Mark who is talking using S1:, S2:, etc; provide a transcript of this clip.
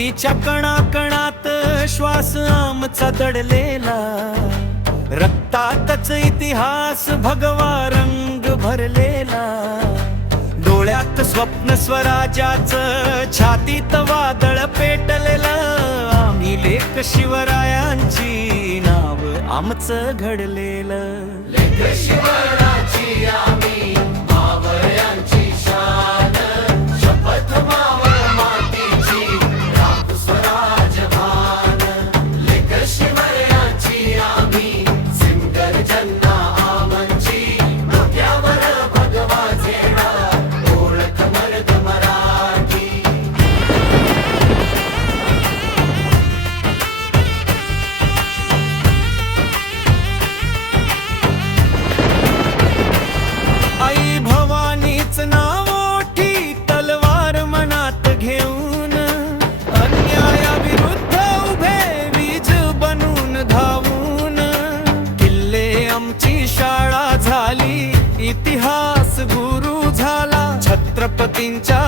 S1: मातीच्या कणाकणात श्वास आमचा दडलेला. रक्तातच इतिहास भगवा रंग भरलेला. डोळ्यात स्वप्न स्वराज्याच छातीत वादळ पेटलेलं. आम्ही लेख शिवरायांची नाव आमचं घडलेलं. लेख शिवराय 진짜